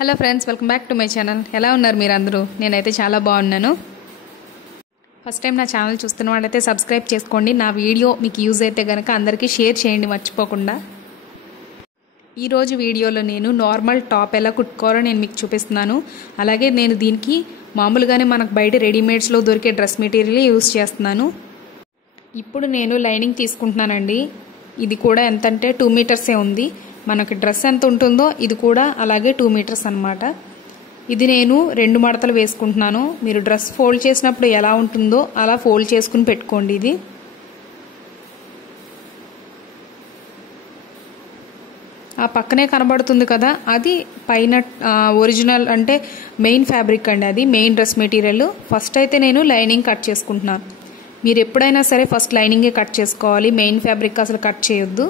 Hello friends, welcome back to my channel. ఎలా ఉన్నారు మీరు అందరూ? నేనైతే చాలా బాగున్నాను. ఫస్ట్ టైం నా ఛానల్ చూస్తున్న వాళ్ళైతే సబ్స్క్రైబ్ చేసుకోండి. నా వీడియో మీకు యూజ్ అయితే కనుక అందరికీ షేర్ చేయండి మర్చిపోకుండా. ఈరోజు వీడియోలో నేను నార్మల్ టాప్ ఎలా కుట్టుకోవాలో నేను మీకు చూపిస్తున్నాను. అలాగే నేను దీనికి మామూలుగానే మనకు బయట రెడీమేడ్స్లో దొరికే డ్రెస్ మెటీరియల్ యూజ్ చేస్తున్నాను. ఇప్పుడు నేను లైనింగ్ తీసుకుంటున్నానండి. ఇది కూడా ఎంతంటే 2 మీటర్సే ఉంది. మనకి డ్రెస్ ఎంత ఉంటుందో ఇది కూడా అలాగే 2 మీటర్స్ అన్నమాట. ఇది నేను 2 మడతలు వేసుకుంటున్నాను. మీరు డ్రెస్ ఫోల్డ్ చేసినప్పుడు ఎలా ఉంటుందో అలా ఫోల్డ్ చేసుకుని పెట్టుకోండి. ఇది ఆ పక్కనే కనబడుతుంది కదా, అది పైన ఒరిజినల్ అంటే మెయిన్ ఫ్యాబ్రిక్ అండి. అది మెయిన్ డ్రెస్ మెటీరియల్. ఫస్ట్ అయితే నేను లైనింగ్ కట్ చేసుకుంటున్నాను. మీరు ఎప్పుడైనా సరే ఫస్ట్ లైనింగే కట్ చేసుకోవాలి, మెయిన్ ఫ్యాబ్రిక్ అసలు కట్ చేయొద్దు.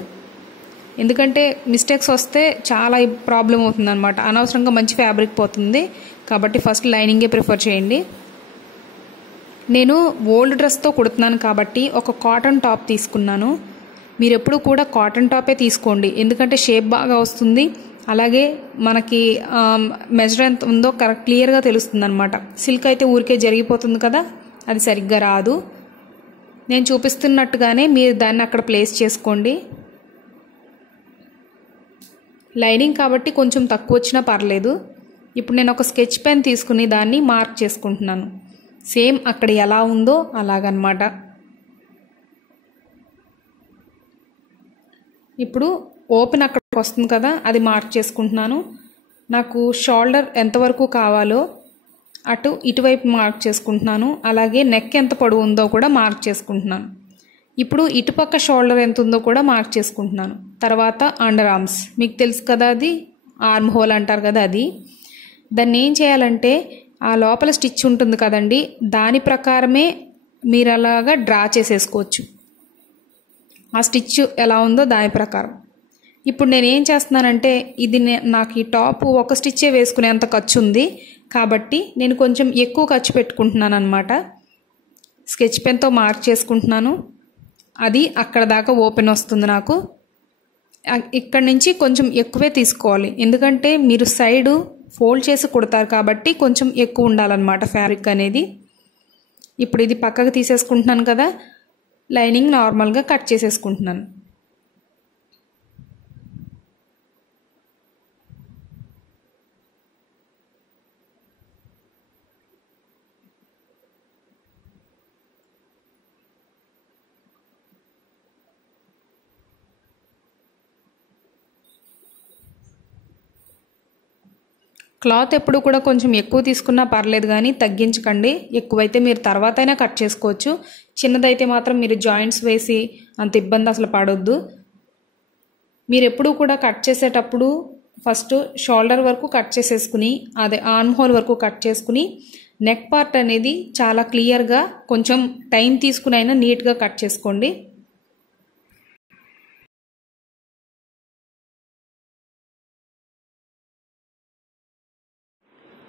ఎందుకంటే మిస్టేక్స్ వస్తే చాలా ప్రాబ్లం అవుతుంది అనమాట. అనవసరంగా మంచి ఫ్యాబ్రిక్ పోతుంది. కాబట్టి ఫస్ట్ లైనింగే ప్రిఫర్ చేయండి. నేను ఓల్డ్ డ్రెస్తో కుడుతున్నాను కాబట్టి ఒక కాటన్ టాప్ తీసుకున్నాను. మీరు ఎప్పుడు కూడా కాటన్ టాపే తీసుకోండి, ఎందుకంటే షేప్ బాగా వస్తుంది. అలాగే మనకి మెజర్ ఎంత ఉందో క్లియర్గా తెలుస్తుంది అనమాట. సిల్క్ అయితే ఊరికే జరిగిపోతుంది కదా, అది సరిగ్గా రాదు. నేను చూపిస్తున్నట్టుగానే మీరు దాన్ని అక్కడ ప్లేస్ చేసుకోండి. లైనింగ్ కాబట్టి కొంచెం తక్కువ వచ్చినా పర్లేదు. ఇప్పుడు నేను ఒక స్కెచ్ పెన్ తీసుకుని దాన్ని మార్క్ చేసుకుంటున్నాను. సేమ్ అక్కడ ఎలా ఉందో అలాగనమాట. ఇప్పుడు ఓపెన్ అక్కడికి వస్తుంది కదా, అది మార్క్ చేసుకుంటున్నాను. నాకు షోల్డర్ ఎంతవరకు కావాలో ఇటువైపు మార్క్ చేసుకుంటున్నాను. అలాగే నెక్ ఎంత పొడవు ఉందో కూడా మార్క్ చేసుకుంటున్నాను. ఇప్పుడు ఇటుపక్క షోల్డర్ ఎంత ఉందో కూడా మార్క్ చేసుకుంటున్నాను. తర్వాత అండర్ ఆర్మ్స్, మీకు తెలుసు కదా, అది ఆర్మ్ హోల్ అంటారు కదా, అది. దాన్ని ఏం చేయాలంటే ఆ లోపల స్టిచ్ ఉంటుంది కదండి, దాని ప్రకారమే మీరు అలాగా డ్రా చేసేసుకోవచ్చు. ఆ స్టిచ్ ఎలా ఉందో దాని ప్రకారం. ఇప్పుడు నేను ఏం చేస్తున్నానంటే ఇది నాకు ఈ టాప్ ఒక స్టిచ్చే వేసుకునేంత ఖర్చు ఉంది కాబట్టి నేను కొంచెం ఎక్కువ ఖర్చు పెట్టుకుంటున్నాను అనమాట. స్కెచ్ పెన్తో మార్క్ చేసుకుంటున్నాను. అది అక్కడ దాకా ఓపెన్ వస్తుంది నాకు. ఇక్కడ నుంచి కొంచెం ఎక్కువే తీసుకోవాలి, ఎందుకంటే మీరు సైడు ఫోల్డ్ చేసి కుడతారు కాబట్టి కొంచెం ఎక్కువ ఉండాలన్నమాట ఫ్యాబ్రిక్ అనేది. ఇప్పుడు ఇది పక్కకు తీసేసుకుంటున్నాను కదా, లైనింగ్ నార్మల్గా కట్ చేసేసుకుంటున్నాను. క్లాత్ ఎప్పుడు కూడా కొంచెం ఎక్కువ తీసుకున్నా పర్లేదు, కానీ తగ్గించకండి. ఎక్కువైతే మీరు తర్వాత అయినా కట్ చేసుకోవచ్చు. చిన్నదైతే మాత్రం మీరు జాయింట్స్ వేసి అంత ఇబ్బంది అసలు పడొద్దు. మీరు ఎప్పుడు కూడా కట్ చేసేటప్పుడు ఫస్ట్ షోల్డర్ వరకు కట్ చేసేసుకుని, అదే ఆర్మ్ హోల్ వరకు కట్ చేసుకుని, నెక్ పార్ట్ అనేది చాలా క్లియర్గా కొంచెం టైం తీసుకుని అయినా నీట్గా కట్ చేసుకోండి.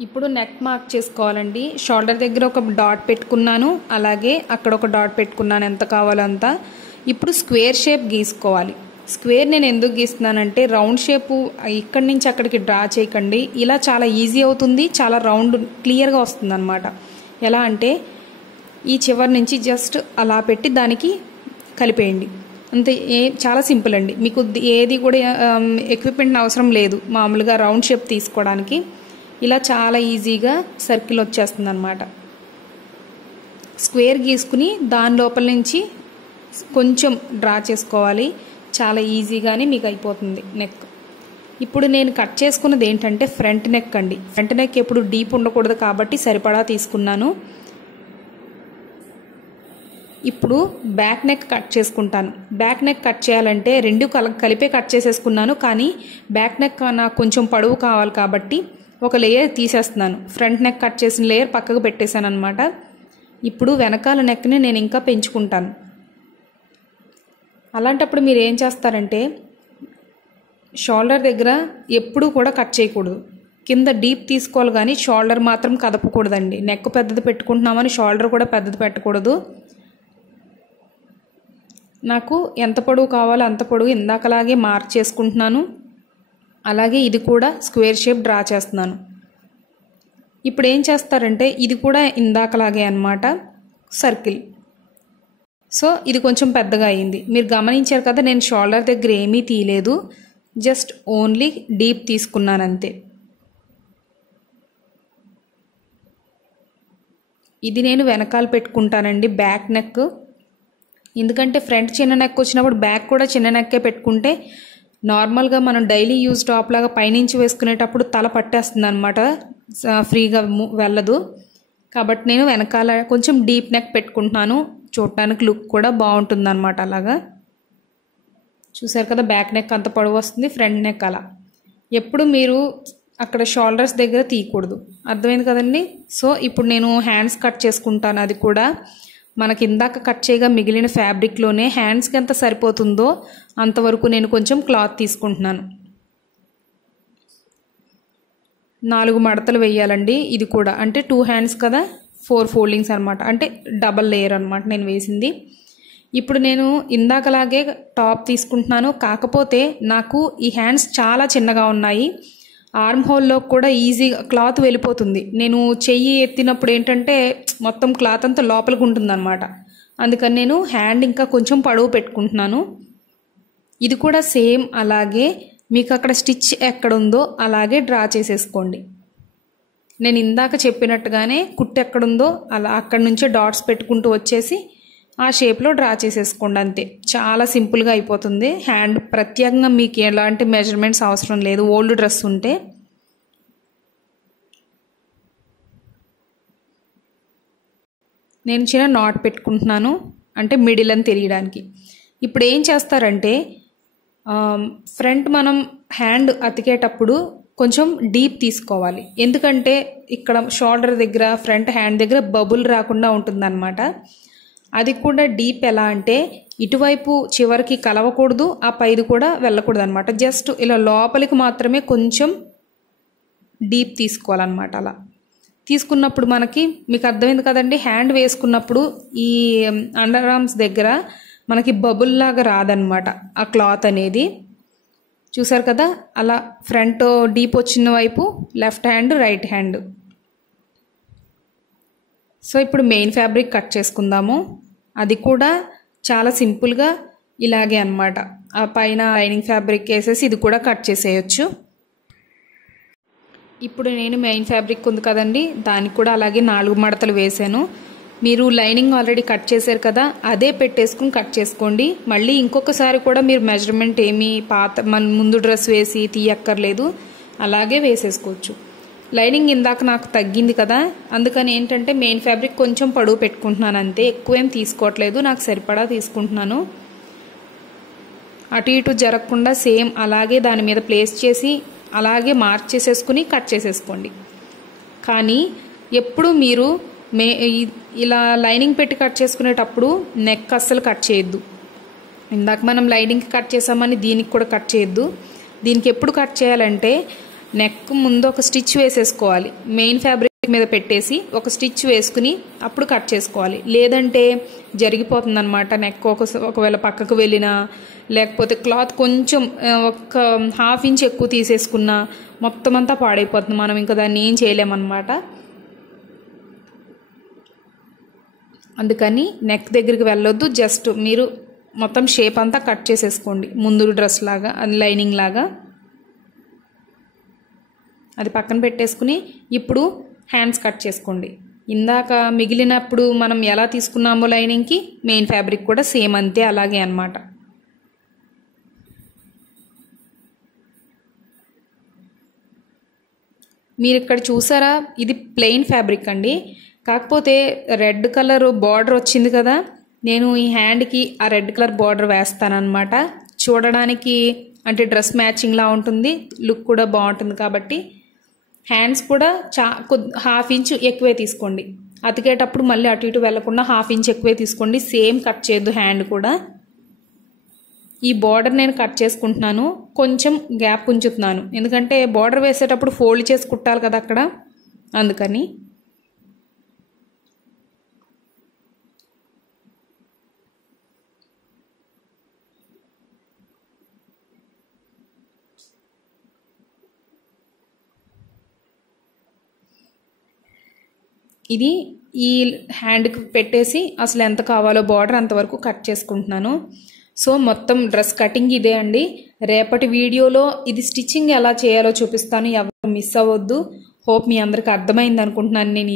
ఇప్పుడు నెక్ మార్క్ చేసుకోవాలండి. షోల్డర్ దగ్గర ఒక డాట్ పెట్టుకున్నాను, అలాగే అక్కడ ఒక డాట్ పెట్టుకున్నాను, ఎంత కావాలో అంత. ఇప్పుడు స్క్వేర్ షేప్ గీసుకోవాలి. స్క్వేర్ నేను ఎందుకు గీస్తున్నానంటే రౌండ్ షేపు ఇక్కడి నుంచి అక్కడికి డ్రా చేయకండి. ఇలా చాలా ఈజీ అవుతుంది, చాలా రౌండ్ క్లియర్గా వస్తుంది అనమాట. ఎలా అంటే ఈ చివరి నుంచి జస్ట్ అలా పెట్టి దానికి కలిపేయండి అంతే. చాలా సింపుల్ అండి. మీకు ఏది కూడా ఎక్విప్మెంట్ అవసరం లేదు మామూలుగా రౌండ్ షేప్ తీసుకోవడానికి. ఇలా చాలా ఈజీగా సర్కిల్ వచ్చేస్తుంది అనమాట. స్క్వేర్ గీసుకుని దాని లోపల నుంచి కొంచెం డ్రా చేసుకోవాలి. చాలా ఈజీగానే మీకు అయిపోతుంది నెక్. ఇప్పుడు నేను కట్ చేసుకున్నది ఏంటంటే ఫ్రంట్ నెక్ అండి. ఫ్రంట్ నెక్ ఎప్పుడు డీప్ ఉండకూడదు కాబట్టి సరిపడా తీసుకున్నాను. ఇప్పుడు బ్యాక్ నెక్ కట్ చేసుకుంటాను. బ్యాక్ నెక్ కట్ చేయాలంటే రెండు కలిపే కట్ చేసేసుకున్నాను, కానీ బ్యాక్ నెక్ నాకు కొంచెం పొడవు కావాలి కాబట్టి ఒక లేయర్ తీసేస్తున్నాను. ఫ్రంట్ నెక్ కట్ చేసిన లేయర్ పక్కకు పెట్టేశాను అనమాట. ఇప్పుడు వెనకాల నెక్ని నేను ఇంకా పెంచుకుంటాను. అలాంటప్పుడు మీరు ఏం చేస్తారంటే షోల్డర్ దగ్గర ఎప్పుడూ కూడా కట్ చేయకూడదు. కింద డీప్ తీసుకోవాలి, కానీ షోల్డర్ మాత్రం కదపకూడదండి. నెక్ పెద్దది పెట్టుకుంటున్నామని షోల్డర్ కూడా పెద్దది పెట్టకూడదు. నాకు ఎంత పొడవు కావాలో అంత పొడవు ఇందాకలాగే మార్క్ చేసుకుంటున్నాను. అలాగే ఇది కూడా స్క్వేర్ షేప్ డ్రా చేస్తున్నాను. ఇప్పుడు ఏం చేస్తారంటే ఇది కూడా ఇందాకలాగే అన్నమాట, సర్కిల్. సో ఇది కొంచెం పెద్దగా అయింది. మీరు గమనించారు కదా, నేను షోల్డర్ దగ్గర ఏమీ తీయలేదు, జస్ట్ ఓన్లీ డీప్ తీసుకున్నాను అంతే. ఇది నేను వెనకాల పెట్టుకుంటానండి, బ్యాక్ నెక్. ఎందుకంటే ఫ్రంట్ చిన్న నెక్ వచ్చినప్పుడు బ్యాక్ కూడా చిన్న నెక్కే పెట్టుకుంటే నార్మల్గా మనం డైలీ యూజ్ టాప్ లాగా పైనుంచి వేసుకునేటప్పుడు తల పట్టేస్తుంది అనమాట, ఫ్రీగా వెళ్ళదు. కాబట్టి నేను వెనకాల కొంచెం డీప్ నెక్ పెట్టుకుంటున్నాను, చూడటానికి లుక్ కూడా బాగుంటుంది అనమాట. అలాగా చూసారు కదా, బ్యాక్ నెక్ అంత పొడవు వస్తుంది, ఫ్రంట్ నెక్ అలా. ఎప్పుడు మీరు అక్కడ షోల్డర్స్ దగ్గర తీయకూడదు, అర్థమైంది కదండి. సో ఇప్పుడు నేను హ్యాండ్స్ కట్ చేసుకుంటాను. అది కూడా మనకి ఇందాక కట్ చేయగా మిగిలిన ఫ్యాబ్రిక్లోనే హ్యాండ్స్కి ఎంత సరిపోతుందో అంతవరకు నేను కొంచెం క్లాత్ తీసుకుంటున్నాను. 4 మడతలు వేయాలండి ఇది కూడా, అంటే 2 హ్యాండ్స్ కదా, 4 ఫోల్డింగ్స్ అనమాట, అంటే డబల్ లేయర్ అనమాట నేను వేసింది. ఇప్పుడు నేను ఇందాకలాగే టాప్ తీసుకుంటున్నాను, కాకపోతే నాకు ఈ హ్యాండ్స్ చాలా చిన్నగా ఉన్నాయి. ఆర్మ్ హోల్లో కూడా ఈజీగా క్లాత్ వెళ్ళిపోతుంది. నేను చెయ్యి ఎత్తినప్పుడు ఏంటంటే మొత్తం క్లాత్ అంతా లోపలికి ఉంటుందన్నమాట. అందుకని నేను హ్యాండ్ ఇంకా కొంచెం పొడవు పెట్టుకుంటున్నాను. ఇది కూడా సేమ్ అలాగే మీకు అక్కడ స్టిచ్ ఎక్కడుందో అలాగే డ్రా చేసేసుకోండి. నేను ఇందాక చెప్పినట్టుగానే కుట్టు ఎక్కడుందో అలా అక్కడి నుంచే డాట్స్ పెట్టుకుంటూ వచ్చేసి ఆ షేప్లో డ్రా చేసేసుకోండి అంతే. చాలా సింపుల్గా అయిపోతుంది. హ్యాండ్ ప్రత్యేకంగా మీకు ఎలాంటి మెజర్మెంట్స్ అవసరం లేదు. ఓల్డ్ డ్రెస్ ఉంటే నేను చిన్న నాట్ పెట్టుకుంటున్నాను, అంటే మిడిల్ అని తెలియడానికి. ఇప్పుడు ఏం చేస్తారంటే ఫ్రంట్ మనం హ్యాండ్ అతికేటప్పుడు కొంచెం డీప్ తీసుకోవాలి, ఎందుకంటే ఇక్కడ షోల్డర్ దగ్గర ఫ్రంట్ హ్యాండ్ దగ్గర బబుల్ రాకుండా ఉంటుందన్నమాట. అది కూడా డీప్ ఎలా అంటే ఇటువైపు చివరికి కలవకూడదు, ఆ పైది కూడా వెళ్ళకూడదు అనమాట. జస్ట్ ఇలా లోపలికి మాత్రమే కొంచెం డీప్ తీసుకోవాలన్నమాట. అలా తీసుకున్నప్పుడు మనకి మీకు అర్థమైంది కదండి, హ్యాండ్ వేసుకున్నప్పుడు ఈ అండర్ ఆర్మ్స్ దగ్గర మనకి బబుల్ లాగా రాదనమాట ఆ క్లాత్ అనేది. చూసారు కదా, అలా ఫ్రంట్ డీప్ వచ్చిన వైపు left hand, right hand. So ఇప్పుడు మెయిన్ ఫ్యాబ్రిక్ కట్ చేసుకుందాము. అది కూడా చాలా సింపుల్గా ఇలాగే అనమాట. ఆ పైన లైనింగ్ ఫ్యాబ్రిక్ వేసేసి ఇది కూడా కట్ చేసేయచ్చు. ఇప్పుడు నేను మెయిన్ ఫ్యాబ్రిక్ ఉంది కదండి, దానికి కూడా అలాగే 4 మడతలు వేసాను. మీరు లైనింగ్ ఆల్రెడీ కట్ చేశారు కదా, అదే పెట్టేసుకుని కట్ చేసుకోండి. మళ్ళీ ఇంకొకసారి కూడా మీరు మెజర్మెంట్ ఏమీ మన ముందు డ్రెస్ వేసి తీయక్కర్లేదు, అలాగే వేసేసుకోవచ్చు. లైనింగ్ ఇందాక నాకు తగ్గింది కదా, అందుకని ఏంటంటే మెయిన్ ఫ్యాబ్రిక్ కొంచెం పొడవు పెట్టుకుంటున్నాను అంతే, ఎక్కువేం తీసుకోవట్లేదు, నాకు సరిపడా తీసుకుంటున్నాను. అటు ఇటు జరగకుండా సేమ్ అలాగే దాని మీద ప్లేస్ చేసి అలాగే మార్క్ చేసేసుకుని కట్ చేసేసుకోండి. కానీ ఎప్పుడు మీరు ఇలా లైనింగ్ పెట్టి కట్ చేసుకునేటప్పుడు నెక్ అస్సలు కట్ చేయొద్దు. ఇందాక మనం లైనింగ్కి కట్ చేసామని దీనికి కూడా కట్ చేయొద్దు. దీనికి ఎప్పుడు కట్ చేయాలంటే నెక్ ముందు ఒక స్టిచ్ వేసేసుకోవాలి, మెయిన్ ఫ్యాబ్రిక్ మీద పెట్టేసి ఒక స్టిచ్ వేసుకుని అప్పుడు కట్ చేసుకోవాలి. లేదంటే జరిగిపోతుందన్నమాట. నెక్ ఒకవేళ పక్కకు వెళ్ళినా, లేకపోతే క్లాత్ కొంచెం ఒక ½ ఇంచ్ ఎక్కువ తీసేసుకున్నా మొత్తం అంతా పాడైపోతుంది, మనం ఇంకా దాన్ని ఏం చేయలేమన్నమాట. అందుకని నెక్ దగ్గరికి వెళ్ళొద్దు, జస్ట్ మీరు మొత్తం షేప్ అంతా కట్ చేసేసుకోండి, ముందు డ్రెస్ లాగా, లైనింగ్ లాగా. అది పక్కన పెట్టేసుకుని ఇప్పుడు హ్యాండ్స్ కట్ చేసుకోండి. ఇందాక మిగిలినప్పుడు మనం ఎలా తీసుకున్నామో లైనింగ్కి మెయిన్ ఫ్యాబ్రిక్ కూడా సేమ్ అంతే, అలాగే అన్నమాట. మీరు ఇక్కడ చూసారా, ఇది ప్లెయిన్ ఫ్యాబ్రిక్ అండి, కాకపోతే రెడ్ కలర్ బార్డర్ వచ్చింది కదా, నేను ఈ హ్యాండ్కి ఆ రెడ్ కలర్ బార్డర్ వేస్తానన్నమాట. చూడడానికి అంటే డ్రెస్ మ్యాచింగ్లా ఉంటుంది, లుక్ కూడా బాగుంటుంది. కాబట్టి హ్యాండ్స్ కూడా ½ ఇంచ్ ఎక్కువే తీసుకోండి. అతికేటప్పుడు మళ్ళీ అటు ఇటు వెళ్లకుండా ½ ఇంచ్ ఎక్కువే తీసుకోండి. సేమ్ కట్ చేయొద్దు హ్యాండ్ కూడా. ఈ బార్డర్ నేను కట్ చేసుకుంటున్నాను, కొంచెం గ్యాప్ ఉంచుతున్నాను, ఎందుకంటే బార్డర్ వేసేటప్పుడు ఫోల్డ్ చేసి కుట్టాలి కదా అక్కడ, అందుకని. ఇది ఈ హ్యాండ్కి పెట్టేసి అసలు ఎంత కావాలో బార్డర్ అంతవరకు కట్ చేసుకుంటున్నాను. సో మొత్తం డ్రెస్ కటింగ్ ఇదే అండి. రేపటి వీడియోలో ఇది స్టిచ్చింగ్ ఎలా చేయాలో చూపిస్తాను, ఎవరు మిస్ అవ్వద్దు. హోప్ మీ అందరికి అర్థమైంది అనుకుంటున్నాను. నేను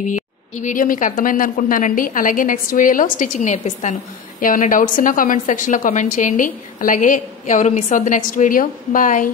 ఈ వీడియో మీకు అర్థమైంది అనుకుంటున్నానండి. అలాగే నెక్స్ట్ వీడియోలో స్టిచ్చింగ్ నేర్పిస్తాను. ఏమైనా డౌట్స్ ఉన్నా కామెంట్ సెక్షన్లో కామెంట్ చేయండి. అలాగే ఎవరు మిస్ అవ్వద్దు నెక్స్ట్ వీడియో. బాయ్.